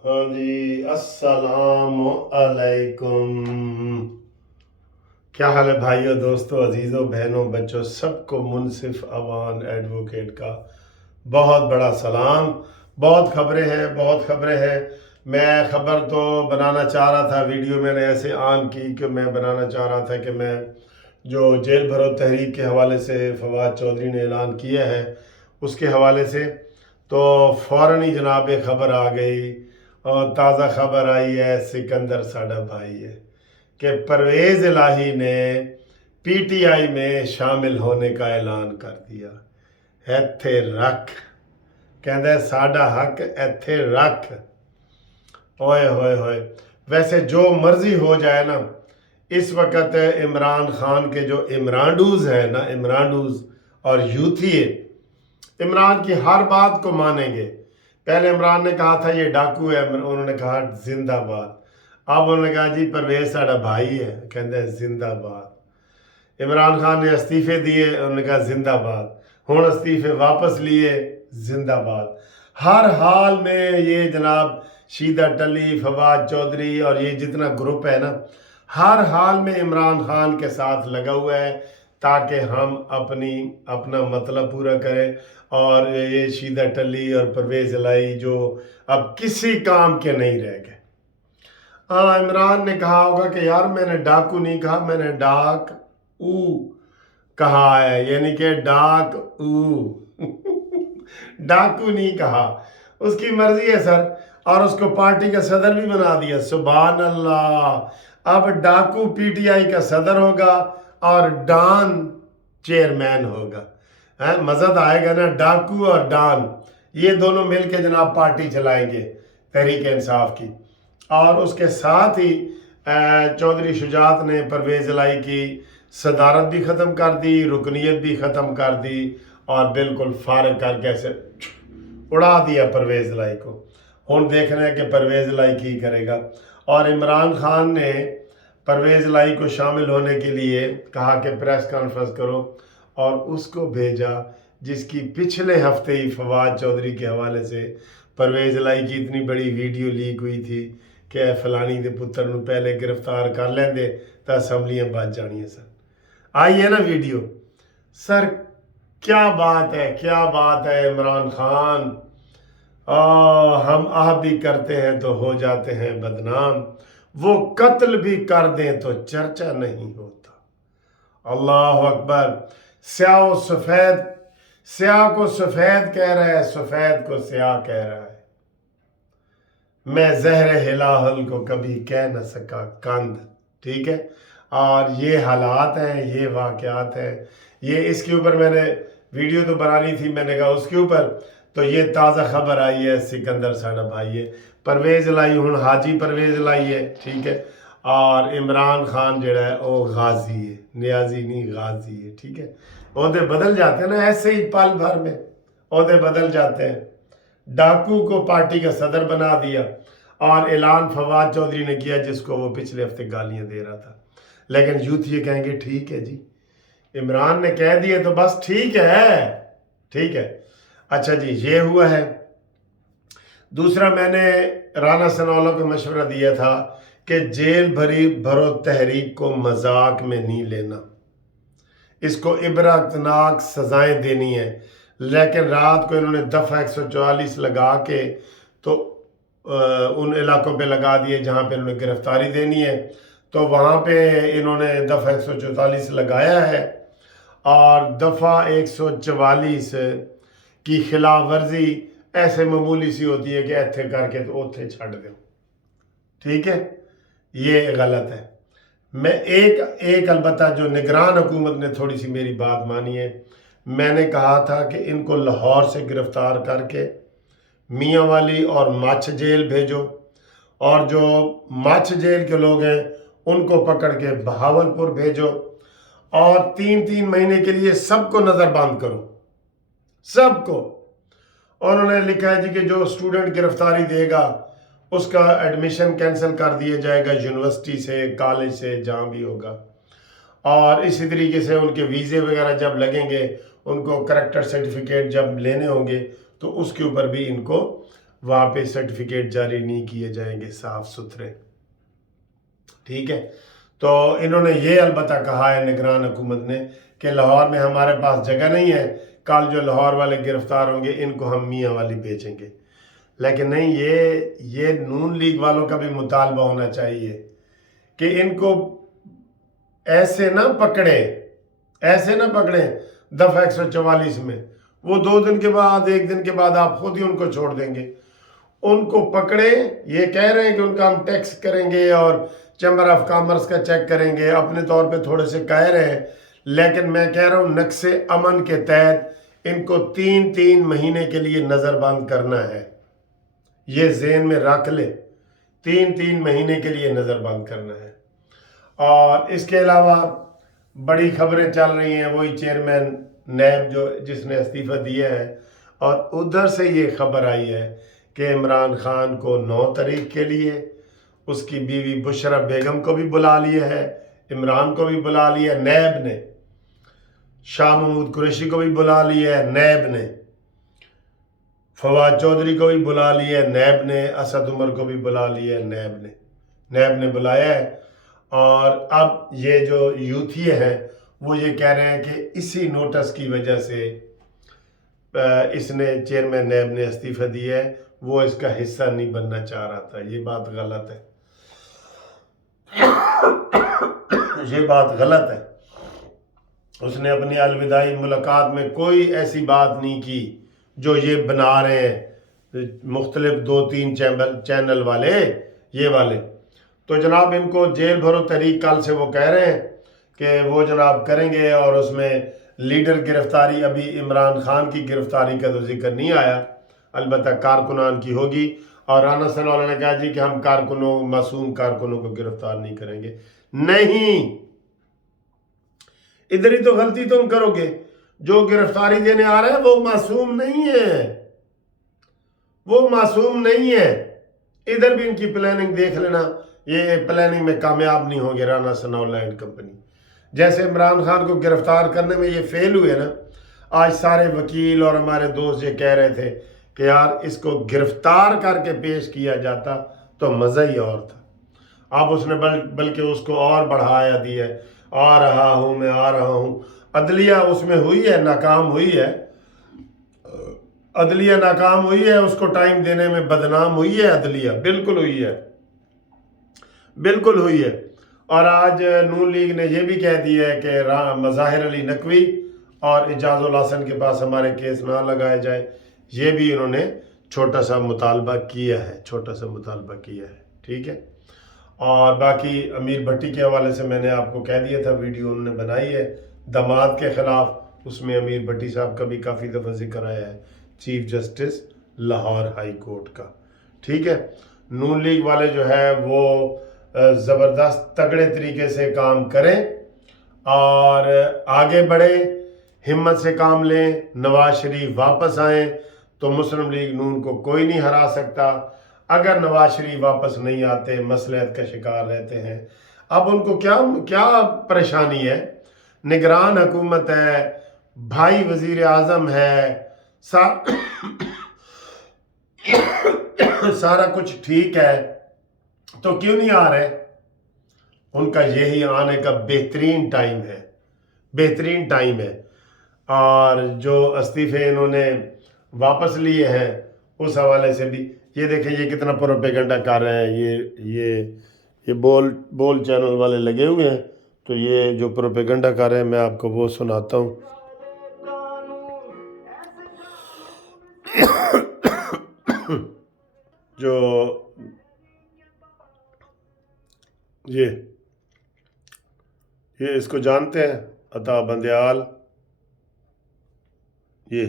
हाँ जी, अस्सलाम अलैकुम। क्या हाल है भाइयों, दोस्तों, अजीज़ों, बहनों, बच्चों, सबको मुनसिफ अवान एडवोकेट का बहुत बड़ा सलाम। बहुत खबरें हैं, बहुत खबरें हैं। मैं खबर तो बनाना चाह रहा था, वीडियो मैंने ऐसे ऑन की कि मैं बनाना चाह रहा था कि मैं जो जेल भरो तहरीक के हवाले से फवाद चौधरी ने ऐलान किया है उसके हवाले से, तो फ़ौरन ही जनाब एक ख़बर आ गई और ताज़ा खबर आई है, सिकंदर साडा भाई है कि परवेज़ इलाही ने पीटीआई में शामिल होने का ऐलान कर दिया। ਇੱਥੇ ਰੱਖ, ਕਹਿੰਦਾ ਸਾਡਾ ਹੱਕ ਇੱਥੇ ਰੱਖ। ओए होए होए। वैसे जो मर्जी हो जाए ना, इस वक्त इमरान खान के जो इमरानडूज हैं ना, इमरानडूज और यूथी इमरान की हर बात को मानेंगे। पहले इमरान ने कहा था ये डाकू है, उन्होंने कहा जिंदाबाद। अब उन्होंने कहा जी परवेज साडा भाई है, कहते जिंदाबाद। इमरान खान ने इस्तीफे दिए, उन्होंने कहा जिंदाबाद। हुण इस्तीफे वापस लिए, जिंदाबाद। हर हाल में ये जनाब शीदा टली, फवाद चौधरी और ये जितना ग्रुप है ना, हर हाल में इमरान खान के साथ लगा हुआ है ताकि हम अपना मतलब पूरा करें। और ये शीदा टली और परवेज इलाही जो अब किसी काम के नहीं रह गए। हाँ, इमरान ने कहा होगा कि यार मैंने डाकू नहीं कहा, मैंने डाक ऊ कहा है, यानी कि डाक ऊ डाकू नहीं कहा। उसकी मर्जी है सर, और उसको पार्टी का सदर भी बना दिया। सुभान अल्लाह। अब डाकू पीटीआई का सदर होगा और डॉन चेयरमैन होगा। है, मज़ा तो आएगा ना। डाकू और डॉन ये दोनों मिलके जनाब पार्टी चलाएंगे तहरीक इंसाफ की। और उसके साथ ही चौधरी शुजात ने परवेज इलाही की सदारत भी ख़त्म कर दी, रुकनीत भी ख़त्म कर दी और बिल्कुल फारग करके ऐसे उड़ा दिया परवेज इलाही को। हुण देखना है कि परवेज इलाही की करेगा। और इमरान खान ने परवेज इलाही को शामिल होने के लिए कहा कि प्रेस कॉन्फ्रेंस करो, और उसको भेजा जिसकी पिछले हफ्ते ही फवाद चौधरी के हवाले से परवेज इलाही की इतनी बड़ी वीडियो लीक हुई थी कि फलानी के पुत्र नूं पहले गिरफ्तार कर लेंदे तो असैम्बलियां बच जानियां सन। आई है ना वीडियो सर। क्या बात है, क्या बात है इमरान खान। हम आह भी करते हैं तो हो जाते हैं बदनाम, वो कत्ल भी कर दें तो चर्चा नहीं होता। अल्लाह अकबर। स्याह सफेद, स्याह को सफेद कह रहा है, सफेद को स्याह कह रहा है। मैं जहर हिलाहल को कभी कह न सका कंद। ठीक है, और ये हालात हैं, ये वाक़यात हैं। ये इसके ऊपर मैंने वीडियो तो बनानी थी, मैंने कहा उसके ऊपर तो ये ताज़ा खबर आई है, सिकंदर साडा भाई है। परवेज इलाही हुण हाजी परवेज इलाही है, ठीक है। और इमरान खान जड़ा है वो गाजी है, नियाजी नहीं गाजी है, ठीक है। ओहदे बदल जाते हैं ना ऐसे ही, पल भर में ओहदे बदल जाते हैं। डाकू को पार्टी का सदर बना दिया और ऐलान फवाद चौधरी ने किया जिसको वो पिछले हफ्ते गालियां दे रहा था। लेकिन यूथ ये कहेंगे ठीक है जी, इमरान ने कह दिए तो बस ठीक है, ठीक है। अच्छा जी, ये हुआ है। दूसरा, मैंने राना सनौला को मशवरा दिया था कि जेल भरो तहरीक को मजाक में नहीं लेना, इसको इबरतनाक सजाएं देनी है। लेकिन रात को इन्होंने दफ़ा 144 लगा के तो उन इलाकों पे लगा दिए जहाँ पे इन्होंने गिरफ्तारी देनी है, तो वहाँ पे इन्होंने दफ़ा 144 लगाया है। और दफ़ा 144 की खिलाफ वर्जी ऐसे मामूली सी होती है कि इत्थे करके तो उत्थे छड़ दो, ठीक है। ये गलत है। मैं एक अलबत्ता जो निगरान हुकूमत ने थोड़ी सी मेरी बात मानी है। मैंने कहा था कि इनको लाहौर से गिरफ्तार करके मियाँ वाली और मच्छ जेल भेजो, और जो मच्छ जेल के लोग हैं उनको पकड़ के बहावलपुर भेजो, और 3-3 महीने के लिए सबको नज़रबंद करो, सबको। और उन्होंने लिखा है जी कि जो स्टूडेंट गिरफ्तारी देगा उसका एडमिशन कैंसिल कर दिया जाएगा, यूनिवर्सिटी से, कॉलेज से, जहाँ भी होगा। और इसी तरीके से उनके वीज़े वगैरह जब लगेंगे, उनको करेक्टर सर्टिफिकेट जब लेने होंगे तो उसके ऊपर भी इनको वहाँ पे सर्टिफिकेट जारी नहीं किए जाएंगे साफ सुथरे, ठीक है। तो इन्होंने ये अलबत्ता कहा है निगरान हुकूमत ने कि लाहौर में हमारे पास जगह नहीं है, कल जो लाहौर वाले गिरफ्तार होंगे इनको हम मियाँ वाली बेचेंगे। लेकिन नहीं, ये नून लीग वालों का भी मुतालबा होना चाहिए कि इनको ऐसे ना पकड़े दफा 144 में। वो 2 दिन के बाद 1 दिन के बाद आप खुद ही उनको छोड़ देंगे। उनको पकड़े, ये कह रहे हैं कि उनका हम टैक्स करेंगे और चैम्बर ऑफ कॉमर्स का चेक करेंगे, अपने तौर पे थोड़े से कह रहे हैं, लेकिन मैं कह रहा हूँ नक्शे अमन के तहत इनको 3-3 महीने के लिए नज़रबंद करना है। ये ज़हन में रख ले, 3-3 महीने के लिए नज़रबंद करना है। और इसके अलावा बड़ी खबरें चल रही हैं, वही चेयरमैन नैब जिसने इस्तीफ़ा दिया है, और उधर से ये खबर आई है कि इमरान खान को 9 तारीख के लिए उसकी बीवी बुशरा बेगम को भी बुला लिया है, इमरान को भी बुला लिया है नैब ने, शाह महमूद कुरैशी को भी बुला लिया है नैब ने, फवाद चौधरी को भी बुला लिया है नैब ने, असद उमर को भी बुला लिया है नैब ने बुलाया है। और अब ये जो यूथिया हैं वो ये कह रहे हैं कि इसी नोटिस की वजह से इसने चेयरमैन नैब ने इस्तीफ़ा दिया है, वो इसका हिस्सा नहीं बनना चाह रहा था। ये बात गलत है, ये बात गलत है। उसने अपनी अलविदाई मुलाकात में कोई ऐसी बात नहीं की जो ये बना रहे हैं मुख्तलिफ 2-3 चैनल वाले, ये वाले। तो जनाब इनको जेल भरो तहरीक कल से वो कह रहे हैं कि वो जनाब करेंगे, और उसमें लीडर गिरफ्तारी, अभी इमरान खान की गिरफ्तारी का तो जिक्र नहीं आया, अलबत्ता कारकुनान की होगी। और राना सनाउल्लाह ने कहा जी कि हम मासूम कारकुनों को गिरफ्तार नहीं करेंगे। नहीं, इधर ही तो गलती तुम करोगे। जो गिरफ्तारी देने आ रहा है वो मासूम नहीं है, वो मासूम नहीं है। इधर भी इनकी प्लानिंग देख लेना, ये प्लानिंग में कामयाब नहीं होंगे राना सनाउल्लाह एंड कंपनी। जैसे इमरान खान को गिरफ्तार करने में ये फेल हुए ना, आज सारे वकील और हमारे दोस्त ये कह रहे थे कि यार इसको गिरफ्तार करके पेश किया जाता तो मज़ा ही और था। अब उसने बल्कि उसको और बढ़ाया दिया है, आ रहा हूँ। अदलिया उसमें हुई है, नाकाम हुई है, अदलिया नाकाम हुई है, उसको टाइम देने में बदनाम हुई है अदलिया, बिल्कुल हुई है। और आज नून लीग ने यह भी कह दिया है कि मज़ाहिर अली नकवी और इजाज़ुल हसन के पास हमारे केस ना लगाए जाए। ये भी इन्होंने छोटा सा मुतालबा किया है, ठीक है। और बाकी अमीर भट्टी के हवाले से मैंने आपको कह दिया था, वीडियो उन्होंने बनाई है दामाद के ख़िलाफ़, उसमें अमीर भट्टी साहब का भी काफ़ी दफ़ा जिक्र आया है, chief justice Lahore high court का, ठीक है। नून लीग वाले जो है वो ज़बरदस्त तगड़े तरीके से काम करें और आगे बढ़े, हिम्मत से काम लें, नवाज शरीफ वापस आएँ तो मुस्लिम लीग नून को कोई नहीं हरा सकता। अगर नवाज शरीफ वापस नहीं आते, मसलियत का शिकार रहते हैं। अब उनको क्या परेशानी है, निगरान हुकूमत है, भाई वज़ीर आज़म है, सारा कुछ ठीक है, तो क्यों नहीं आ रहे? उनका यही आने का बेहतरीन टाइम है। और जो इस्तीफे इन्होंने वापस लिए हैं उस हवाले से भी ये देखें, ये कितना प्रोपेगेंडा कर रहे हैं। ये बोल चैनल वाले लगे हुए हैं, तो ये जो प्रोपेगेंडा कर रहे हैं मैं आपको वो सुनाता हूँ। जो ये इसको जानते हैं, अता बंदयाल, ये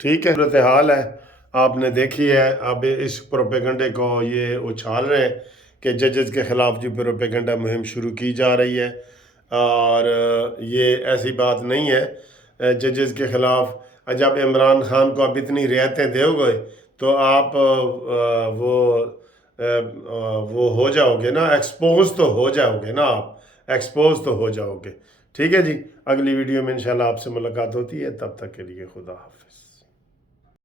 ठीक है, सूरत हाल है आपने देखी है। अब इस प्रोपेगेंडे को ये उछाल रहे हैं कि जजेस के ख़िलाफ़ जो प्रोपेगेंडा मुहिम शुरू की जा रही है, और ये ऐसी बात नहीं है जजेस के ख़िलाफ़। जब इमरान खान को आप इतनी रियायतें दोगे तो आप वो हो जाओगे ना, एक्सपोज तो हो जाओगे, ٹھیک ہے جی، اگلی ویڈیو میں انشاءاللہ آپ سے ملاقات ہوتی ہے، تب تک کے لیے خدا حافظ.